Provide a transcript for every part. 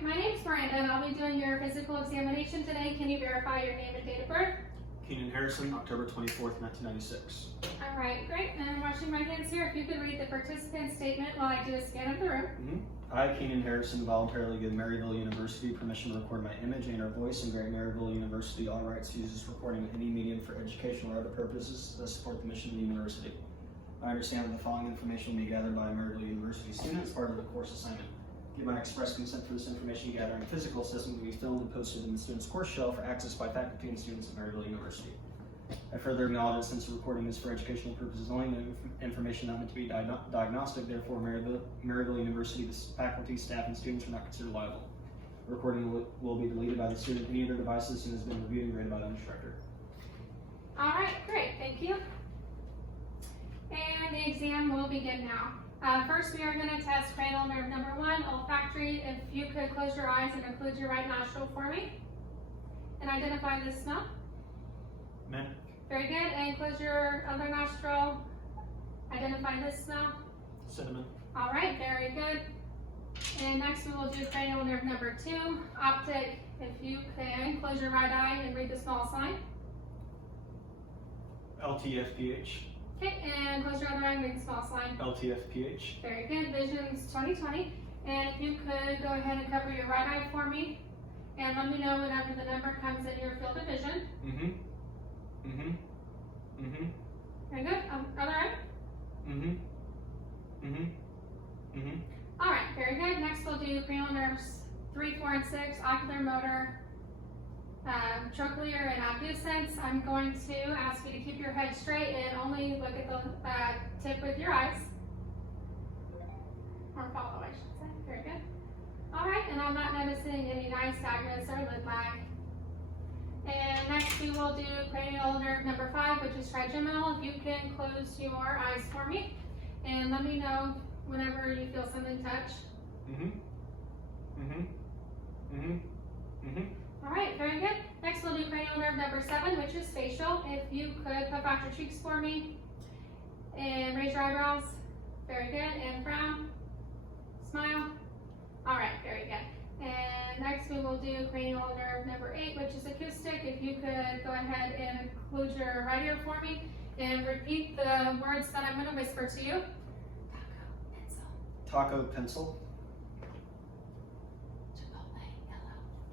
My name is Miranda and I'll be doing your physical examination today. Can you verify your name and date of birth? Keenan Harrison, October 24th, 1996. All right, great. And I'm washing my hands here. If you could read the participant statement while I do a scan of the room. I, Keenan Harrison, voluntarily give Maryville University permission to record my image and or voice and grant Maryville University all rights to use this recording with any medium for educational or other purposes that support the mission of the university. I understand that the following information will be gathered by a Maryville University student as part of the course assignment. Give my express consent for this information gathering physical system to be filmed and posted in the student's course shell for access by faculty and students at Maryville University. I further acknowledge that since the recording is for educational purposes only, and information not meant to be diagnostic, therefore Maryville University, the faculty, staff, and students are not considered liable. The recording will be deleted by the student and any of their devices and has been reviewed and graded by the instructor. All right, great, thank you. And the exam will begin now. First, we are going to test cranial nerve number 1, olfactory. If you could close your eyes and include your right nostril for me. And identify the smell. Mint. Very good. And close your other nostril. Identify this smell. Cinnamon. All right, very good. And next we will do cranial nerve number 2, optic. If you can, close your right eye and read the small sign. LTFPH. Okay, and close your other eye and read the small sign. LTFPH. Very good. Vision's 20/20. And if you could go ahead and cover your right eye for me, and let me know whenever the number comes in your field of vision. Very good. Other eye. All right, very good. Next we'll do cranial nerves 3, 4, and 6, ocular, motor, trochlear, and abducens. I'm going to ask you to keep your head straight and only look at the tip with your eyes. Or follow, I should say. Very good. All right, and I'm not noticing any nystagmus or lid lag. And next we will do cranial nerve number 5, which is trigeminal. If you can close your eyes for me and let me know whenever you feel something touch. All right, very good. Next we'll do cranial nerve number 7, which is facial. If you could puff out your cheeks for me and raise your eyebrows. Very good. And frown. Smile. All right, very good. And next we will do cranial nerve number 8, which is acoustic. If you could go ahead and include your right ear for me and repeat the words that I'm going to whisper to you. Taco pencil.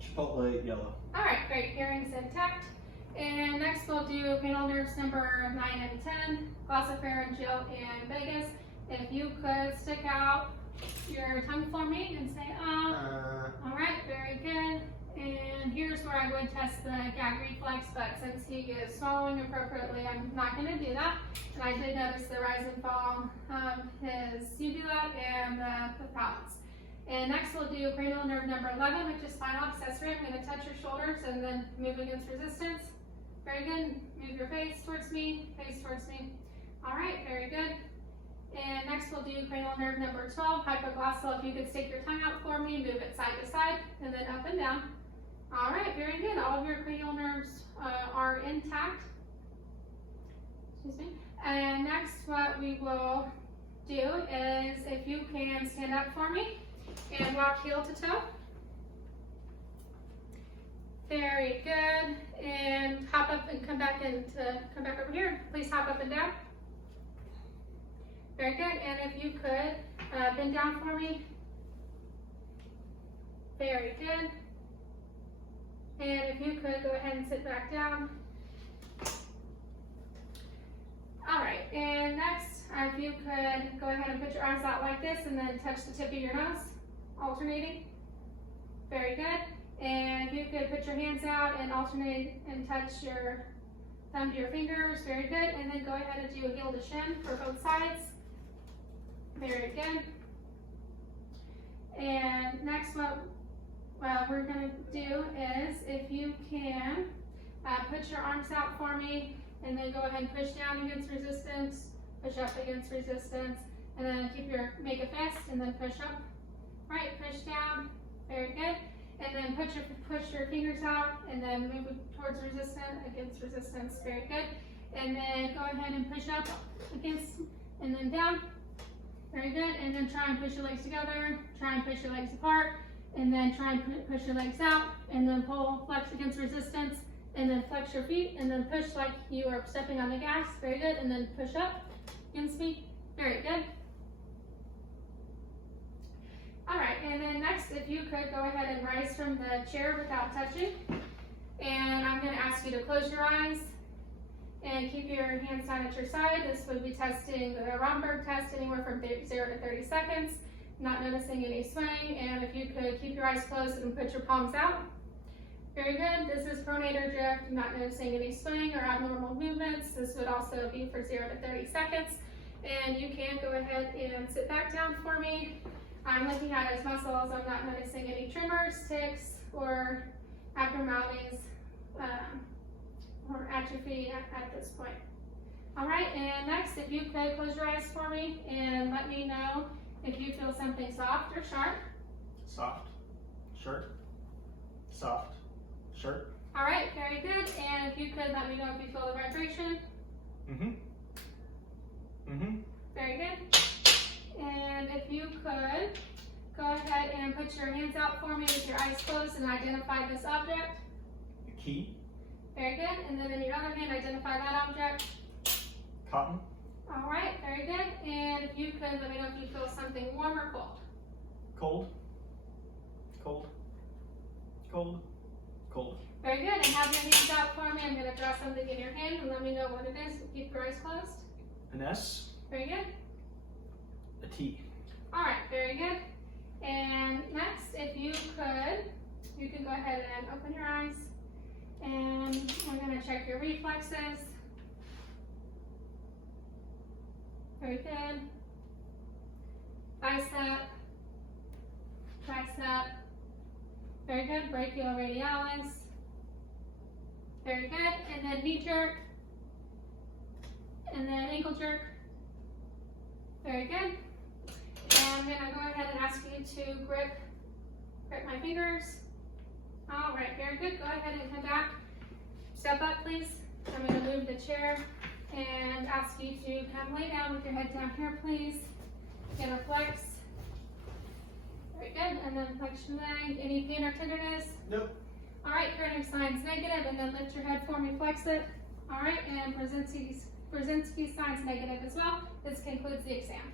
Chipotle yellow. All right, great. Hearing's intact. And next we'll do cranial nerves number 9 and 10, glossopharyngeal and vagus. If you could stick out your tongue for me and say, All right, very good. And here's where I would test the gag reflex, but since he is swallowing appropriately, I'm not going to do that. And I did notice the rise and fall of his uvula and the palates. And next we'll do cranial nerve number 11, which is spinal accessory. I'm going to touch your shoulders and then move against resistance. Very good. Move your face towards me, face towards me. All right, very good. And next we'll do cranial nerve number 12, hypoglossal. If you could stick your tongue out for me, move it side to side, and then up and down. All right, very good. All of your cranial nerves are intact. Excuse me. And next what we will do is if you can stand up for me and walk heel to toe. Very good. And hop up and come back over here. Please hop up and down. Very good. And if you could bend down for me. Very good. And if you could go ahead and sit back down. All right. And next, if you could go ahead and put your arms out like this and then touch the tip of your nose, alternating. Very good. And if you could put your hands out and alternate and touch your thumb to your fingers. Very good. And then go ahead and do heel to shin for both sides. Very good. And next what we're going to do is if you can put your arms out for me and then go ahead and push down against resistance, push up against resistance, and then make a fist and then push up. Right, push down. Very good. And then push your fingers out and then move towards resistance, against resistance. Very good. And then go ahead and push up against and then down. Very good. And then try and push your legs together. Try and push your legs apart. and then try and push your legs out, and then pull, flex against resistance, and then flex your feet, and then push like you are stepping on the gas. Very good. And then push up against me. Very good. All right, and then next, if you could go ahead and rise from the chair without touching. And I'm going to ask you to close your eyes and keep your hands down at your side. This would be testing the Romberg test, anywhere from 0 to 30 seconds, not noticing any swaying. And if you could keep your eyes closed and put your palms out. Very good. This is pronator drift, not noticing any swaying or abnormal movements. This would also be for 0 to 30 seconds. And you can go ahead and sit back down for me. I'm looking at his muscles. I'm not noticing any tremors, tics, or abnormalities or atrophy at this point. All right, and next, if you could close your eyes for me and let me know if you feel something soft or sharp. Soft, sharp, soft, sharp. All right, very good. And if you could let me know if you feel the vibration. Very good. And if you could go ahead and put your hands out for me with your eyes closed and identify this object. The key. Very good. And then in your other hand, identify that object. Cotton. All right, very good. And if you could let me know if you feel something warm or cold. Cold, cold, cold, cold. Very good. And have your hands out for me. I'm going to draw something in your hand and let me know what it is. Keep your eyes closed. An S. Very good. A T. All right, very good. And next, if you can go ahead and open your eyes. And we're going to check your reflexes. Very good. Bicep, tricep. Very good. Brachioradialis. Very good. And then knee jerk. And then ankle jerk. Very good. And I'm going to go ahead and ask you to grip my fingers. All right, very good. Go ahead and come back. Step up, please. I'm going to move the chair and ask you to come lay down with your head down here, please. Get a flex. Very good. And then flexion leg. Any pain or tenderness? Nope. All right, Kerner signs negative, and then lift your head for me, flex it. All right, and Brzezinski's signs negative as well. This concludes the exam.